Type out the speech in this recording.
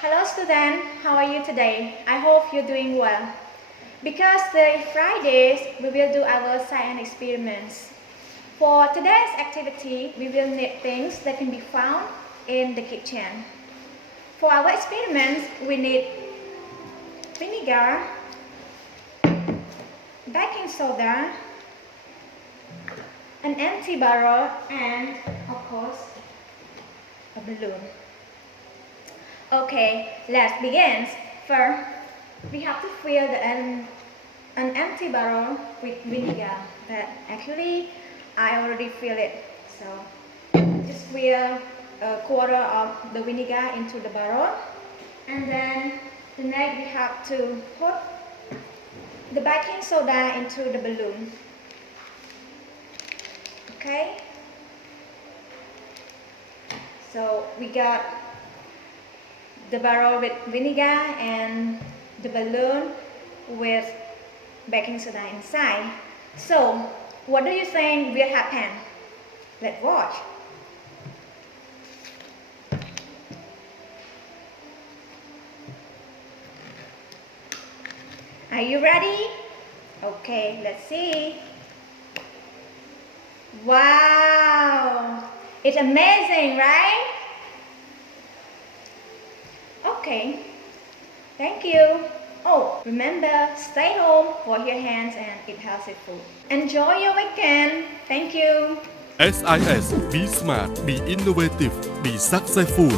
Hello student, how are you today? I hope you're doing well. Because today Fridays, we will do our science experiments. For today's activity, we will need things that can be found in the kitchen. For our experiments, we need vinegar, baking soda, an empty barrel, and of course, a balloon. Okay, let's begin. First, we have to fill an empty barrel with vinegar. But actually, I already filled it. So, just fill a quarter of the vinegar into the barrel. And then, the next we have to put the baking soda into the balloon. Okay? So, we got the barrel with vinegar and the balloon with baking soda inside. So, what do you think will happen? Let's watch. Are you ready? Okay, let's see. Wow! It's amazing, right? Okay, thank you. Oh, remember, stay home, wash your hands and eat healthy food. Enjoy your weekend. Thank you. SIS Be Smart Be Innovative Be Successful